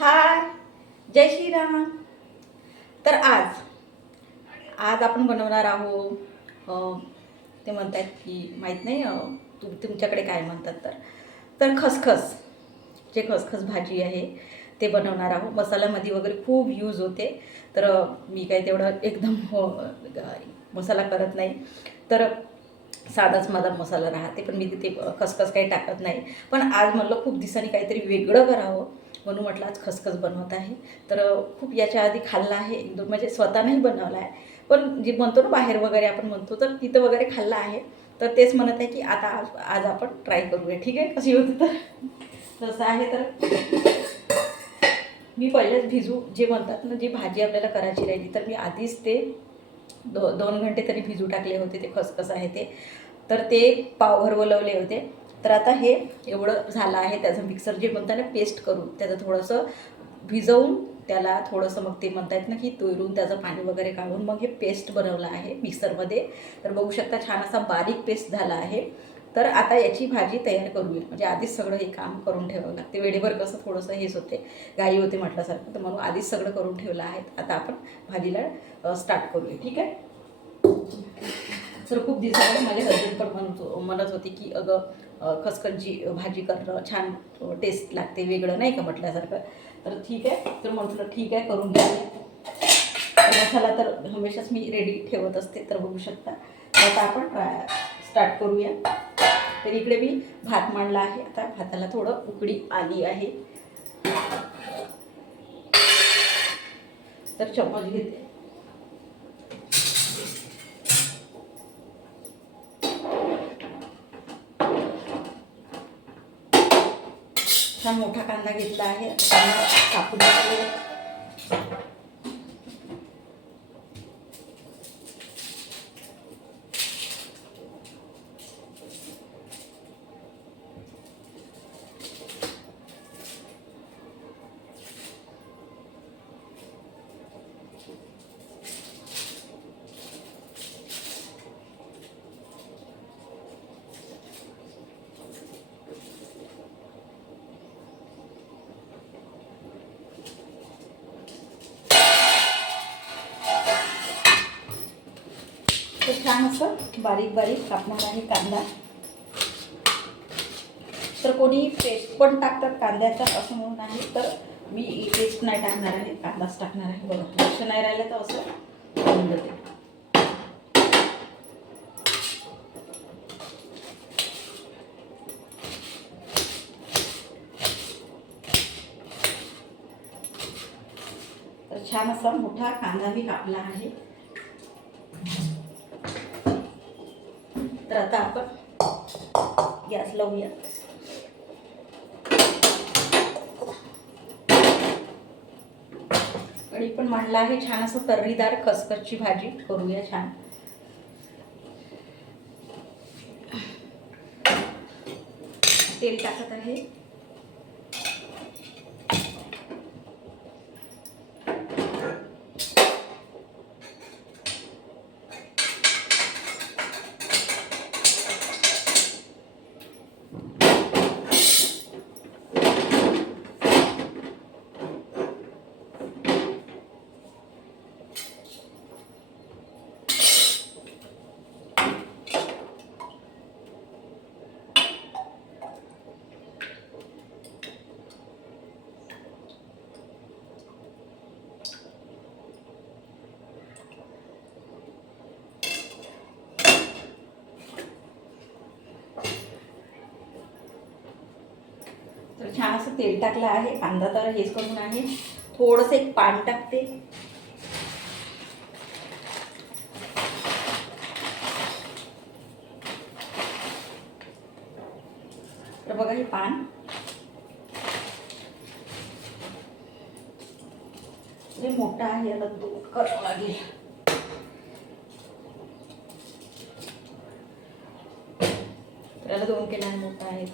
हाय, जय श्रीराम. तर आज आज आपण बनवणार आहोत ते म्हणतात की माहीत नाही तुमच्याकडे काय म्हणतात तर खसखस. जे खसखस भाजी आहे ते बनवणार आहोत. मसाल्यामध्ये वगैरे खूप यूज होते. तर मी काय तेवढं एकदम मसाला करत नाही. तर साधाच माझा मसाला राहते, पण मी तिथे खसखस काही टाकत नाही. पण आज म्हटलं खूप दिवसांनी काहीतरी वेगळं करावं, म्हणून म्हटलं आज खसखस बनवत आहे. तर खूप याच्या आधी खाल्ला आहे, एक दोन म्हणजे स्वतः नाही बनवला आहे, पण जे म्हणतो ना बाहेर वगैरे आपण म्हणतो, तर तिथं वगैरे खाल्ला आहे. तर तेच म्हणत आहे की आता आज आपण ट्राय करूया. ठीक आहे, कशी होती तर तसं आहे. तर मी पहिलेच जे म्हणतात ना, जी भाजी आपल्याला करायची राहिली, तर मी आधीच ते 2 घंटे तरी भिजू टाकले होते. ते खसखस आहे ते, तर ते पावभर बोलवले होते. तर आता हे एवढं झालं आहे, त्याचं मिक्सर जे म्हणतात ना पेस्ट करून, त्याचं थोडंसं भिजवून त्याला थोडंसं मग ते म्हणतात ना की तोडून त्याचं पाणी वगैरे काढून मग हे पेस्ट बनवलं आहे मिक्सरमध्ये. तर बघू शकता छान असा बारीक पेस्ट झाला आहे. तर आता याची भाजी तयार करूया. म्हणजे आधीच सगळं हे काम करून ठेवावं लागते. वेळेवर कसं थोडंसं हेच होते, घाई होते म्हटल्यासारखं, तर म्हणून आधीच सगळं करून ठेवलं आहे. आता आपण भाजीला स्टार्ट करूया. ठीक आहे. तर खूप दिवसामध्ये माझे हजबंड पण म्हणत होते की अगं खसखसची भाजी करणं छान टेस्ट लागते, वेगळं नाही का म्हटल्यासारखं. तर ठीक आहे, तर म्हटलं ठीक आहे करून घ्या. मसाला तर हमेशाच मी रेडी ठेवत असते. तर बघू शकता. आता आपण स्टार्ट करूया. तर इकडे मी भात मांडला आहे. आता भाताला थोडं उकळी आली आहे. तर चम्मच घेते. छान मोठा कांदा घेतला आहे. कांदा कापून टाकूया. तर छान असं बारीक बारीक कापणार आहे कांदा. तर कोणी पेस्ट पण टाकतात कांद्याचा, असं म्हणून आहे. तर मी पेस्ट नाही टाकणार आहे, कांदाच टाकणार आहे. बघा, लक्ष नाही राहिलं तर असं होऊन जाते. तर छान असा मोठा कांदा मी कापला आहे. तर आता आपण गॅस लावूया. कढी पण मांडला आहे. छान असं तर्रीदार खसखसची भाजी करूया छान. तेल टाकत आहे. तर छान असं तेल टाकलं आहे. कांदा तर हेच करून आहे. थोडंसं एक पाणी टाकते. तर बघा हे पान हे मोठं आहे, याला दूध करावं लागेल. तर याला 2 केला मोठा आहे.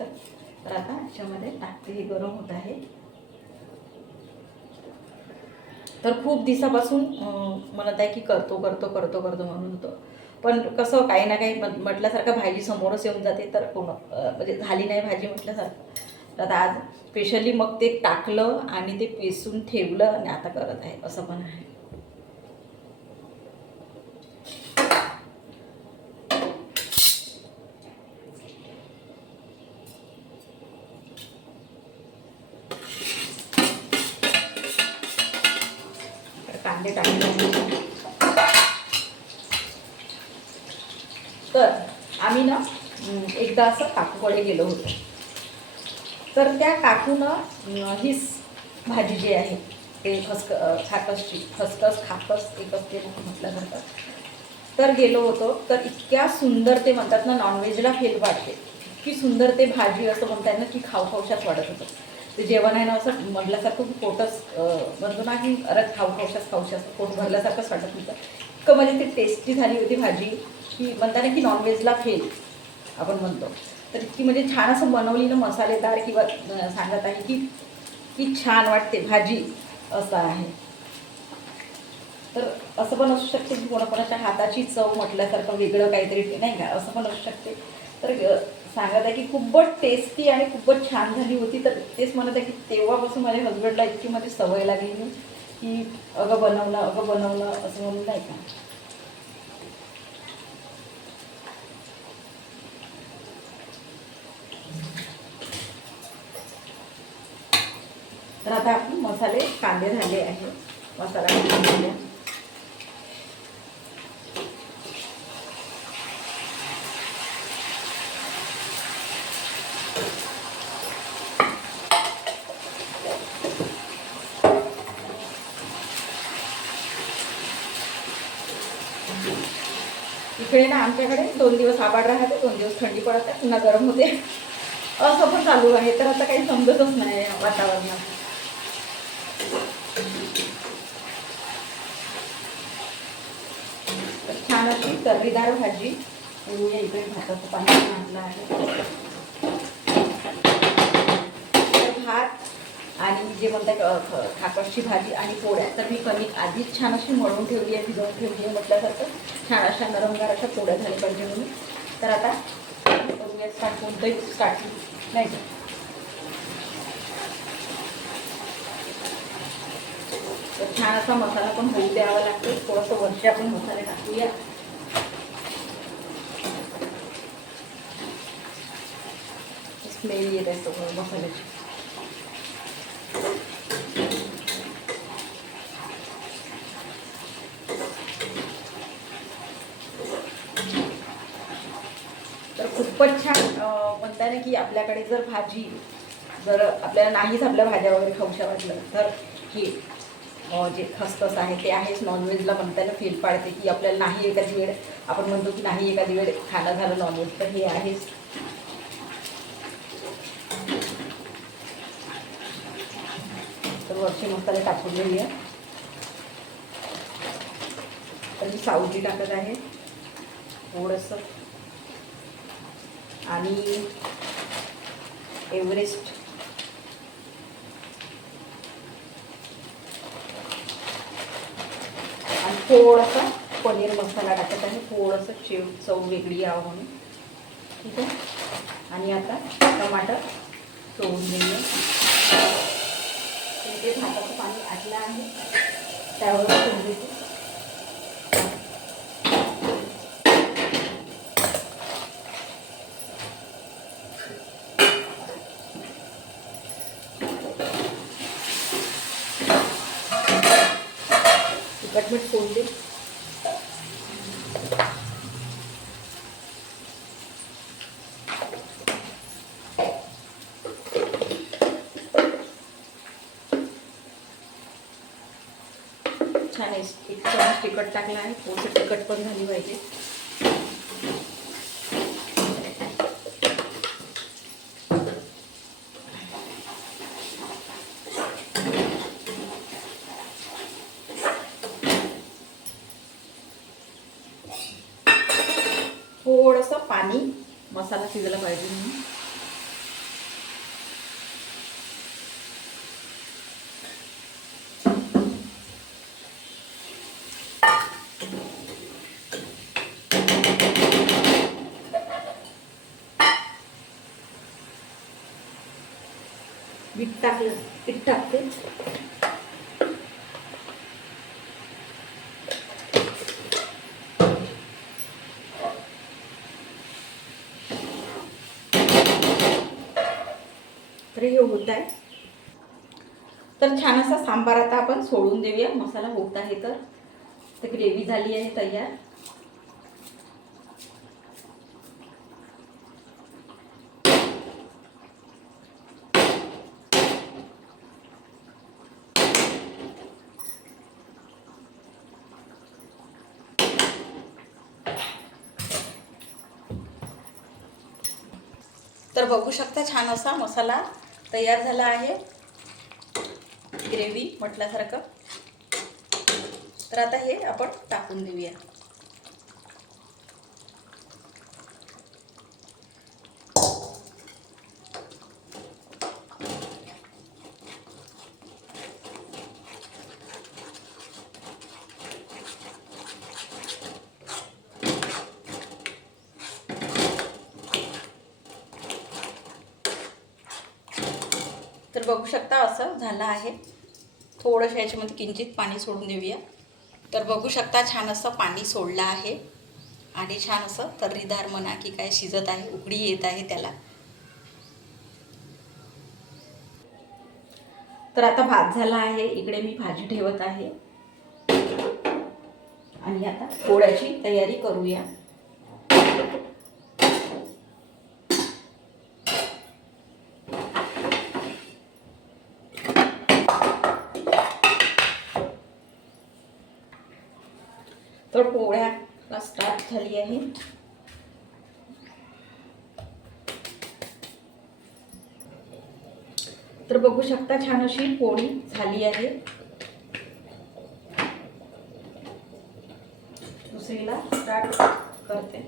तर आता याच्यामध्ये टाकते. हे गरम होत आहे. तर खूप दिवसापासून म्हणत आहे की करतो म्हणून होतं. पण कसं काही ना काही म्हटल्यासारखं भाजी समोरच येऊन जाते. तर म्हणजे झाली नाही भाजी म्हटल्यासारखं. तर आता आज स्पेशली मग ते टाकलं आणि ते पेसून ठेवलं आणि आता करत आहे, असं पण आहे. कांदे टाकले. तर आम्ही ना एकदा असं काकूकडे गेलो होतो. तर त्या काकूनं हीच भाजी जी आहे ते खसखस खाकस एक असते म्हटलं जातं. तर गेलो होतो. तर इतक्या सुंदर ते म्हणतात ना, नॉनव्हेजला फेल वाटते, इतकी सुंदर ते भाजी असं म्हणतात ना की खाऊखाऊशाच वाटत होतं. ते जेवण आहे ना असं म्हटल्यासारखं पोटच म्हणतो ना की अरे खाऊशाच पोट भरल्यासारखंच वाटत होतं. इतकं म्हणजे ती टेस्टी झाली होती भाजी की म्हणता ना की नॉनव्हेजला फेल आपण म्हणतो. तर इतकी म्हणजे छान असं बनवली ना, मसालेदार किंवा सांगत आहे की की छान वाटते भाजी असं आहे. तर असं पण असू शकते की कोणाकोणाच्या हाताची चव म्हटल्यासारखं वेगळं काहीतरी नाही का, असं पण असू शकते. तर सांगत आहे की खूपच टेस्टी आणि खूपच छान झाली होती. तर तेच म्हणत आहे की तेव्हापासून माझ्या हजबंडला इतकी माझी सवय लागली की अगं बनवणं असं म्हणून नाही का. तर आता आपण मसाले कांदे झाले आहे, मसाला टाकून इकडे ना आमच्याकडे 2 दिवस आभाळ राहते, 2 दिवस थंडी पडते, पुन्हा गरम होते, असं पण चालू आहे. तर आता काही समजतच नाही वातावरणात. तर छान अशी तर्रीदार भाजी. इकडे भाताचं पाणी आणलं आहे. तर भात आणि जे म्हणतात खाकरची भाजी आणि पोळ्या, तर मी कणिक आधीच छान अशी मळून ठेवली आहे, भिजवून ठेवली आहे म्हटल्यासारखं. छान अशा नरमगार अशा पोळ्या झाल्या पाहिजे म्हणून. तर आता करूया स्टार्ट, कोणतंही स्टार्टिंग नाही का. तर छान असा मसाला पण होऊ द्यावा लागतो. थोडंसं वरचे आपण मसाले टाकूया. स्मेल येत आहे सगळं मसाल्याची. तर खूपच छान म्हणता ना की आपल्याकडे जर भाजी जर आपल्याला नाहीच आपल्या भाज्या वगैरे खाऊशा वाटलं तर हे जे खसखस आहे ते आहेच. नॉनव्हेजला म्हणताना फेल पाडते की आपल्याला नाही एखादी वेळ आपण म्हणतो की नाही एखादी वेळ खाणं झालं नॉनव्हेज, तर हे आहेच. तर वरचे मसाले टाकून घेऊया. तर मी सावजी टाकत आहे थोडंसं, आणि एव्हरेस्ट आणि थोडंसं पनीर मसाला टाकत आहे, थोडंसं चव वेगळी यावं म्हणून. ठीक आहे. आणि आता टमाटर सोडून घेऊया. ते भाताचं पाणी आटलं आहे त्यावर सोडून देते. तिखट फोडले. छान आहे. एक चमच तिखट टाकला आहे, थोडंसं तिखट पण झाली पाहिजे. थोडंसं पाणी, मसाला शिजला पाहिजे म्हणून. टाकलं पीठ टाकते. तर हे होत आहे. तर छान असा सांबार आता आपण सोडून देऊया. मसाला होत आहे तर ग्रेव्ही झाली आहे तयार. तर बघू शकता छान असा मसाला तयार झाला आहे, ग्रेव्ही म्हटल्यासारखं. तर आता हे आपण टाकून देऊया. तर बघू शकता असं झालं आहे. थोडंसं याच्यामध्ये किंचित पाणी सोडून देऊया. तर बघू शकता छान असं पाणी सोडलं आहे आणि छान असं तर्रीदार म्हणा की काय शिजत आहे, उकळी येत आहे त्याला. तर आता भात झाला आहे, इकडे मी भाजी ठेवत आहे आणि आता पोळ्याची तयारी करूया. तर पोळ्याला स्टार्ट झाली आहे. तर बघू शकता छान अशी पोळी झाली आहे. दुसरीला स्टार्ट करते.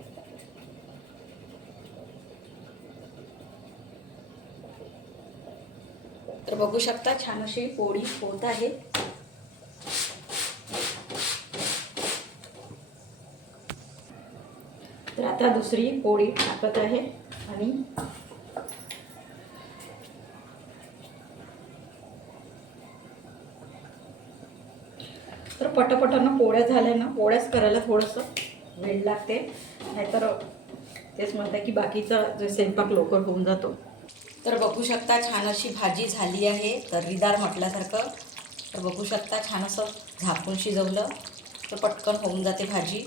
तर बघू शकता छान अशी पोळी होत आहे. तर आता दुसरी पोळी टाकत आहे आणि तर पटापटानं पोळ्या झाल्या ना, पोळ्याच करायला थोडंसं वेळ लागते, नाहीतर तेच म्हणतात की बाकीचा जे स्वयंपाक लवकर होऊन जातो. तर बघू शकता छान अशी भाजी झाली आहे, तर्रीदार म्हटल्यासारखं. तर बघू शकता छान असं झाकून शिजवलं तर पटकन होऊन जाते भाजी.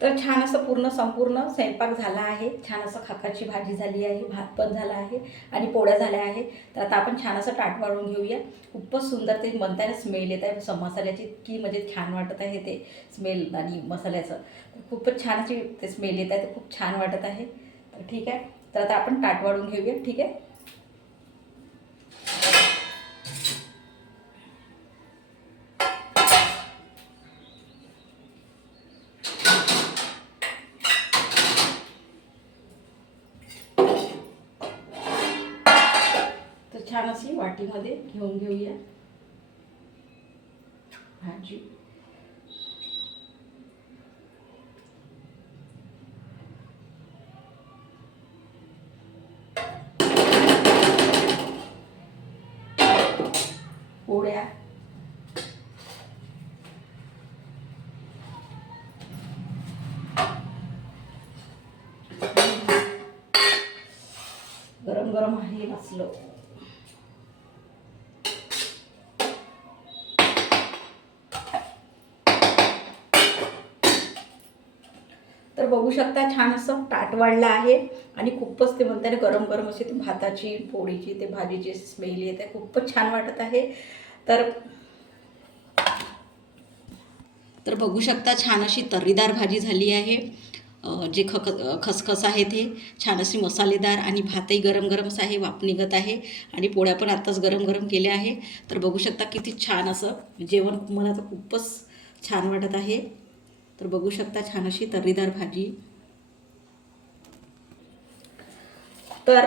तर छान असं पूर्ण संपूर्ण स्वयंपाक झाला आहे. छान असं खाकाची भाजी झाली आहे, भात पण झाला आहे आणि पोळ्या झाल्या आहे. तर आता आपण छान असं ताट वाढून घेऊया. खूपच सुंदर ते म्हणताना स्मेल येत आहे मसाल्याची, की म्हणजे छान वाटत आहे ते स्मेल आणि मसाल्याचं. तर खूपच छान अशी ते स्मेल येत आहे, तर खूप छान वाटत आहे. तर ठीक आहे, तर आता आपण ताट वाढून घेऊया. ठीक आहे. तर छान अशी वाटीमध्ये घेऊन घेऊया भाजी. पोळ्या गरम गरम आहे असलं. तर बघू शकता छान असं ताट वाढलं आहे आणि खूपच ते म्हणतात गरम गरम अशी ती भाताची पोळीची ते भाजीची स्मेल येते, खूपच छान वाटत आहे. तर तर बघू शकता छान अशी तर्रीदार भाजी झाली आहे. जे खसखस आहे ते छान अशी मसालेदार आणि भातही गरम गरमच आहे, वाफ निघत आहे आणि पोळ्या पण आत्ताच गरम गरम केल्या आहे. तर बघू शकता किती छान असं जेवण मला तर खूपच छान वाटत आहे. तर बघू शकता छान अशी तर्रीदार भाजी. तर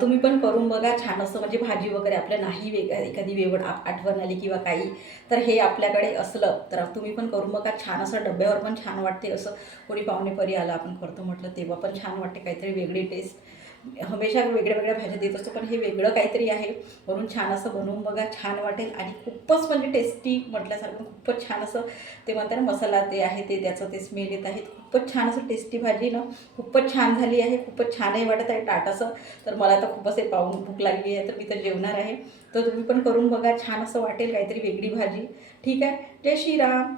तुम्ही पण करून बघा छान असं, म्हणजे भाजी वगैरे आपल्या नाही एखादी वेगळी आठवण आली किंवा काही, तर हे आपल्याकडे असलं तर तुम्ही पण करून बघा. छान असं डब्यावर पण छान वाटते. असं कोणी पाहुणेपरी आला आपण करतो म्हटलं तेव्हा पण छान वाटते, काहीतरी वेगळी टेस्ट. हमेशा वेगळ्या वेगळ्या भाज्या देत असतो, पण हे वेगळं काहीतरी आहे म्हणून छान असं बनवून बघा, छान वाटेल. आणि खूपच म्हणजे टेस्टी म्हटल्यासारखं खूपच छान असं ते म्हणतात ना, मसाला ते आहे ते त्याचं ते स्मेल येत आहे. खूपच छान असं टेस्टी भाजी ना, खूपच छान झाली आहे, खूपच छानही वाटत आहे ताटाचं. तर मला तर खूपच हे पाहून भूक लागली आहे, तर मी तर जेवणार आहे. तर तुम्ही पण करून बघा, छान असं वाटेल, काहीतरी वेगळी भाजी. ठीक आहे. जय श्रीराम.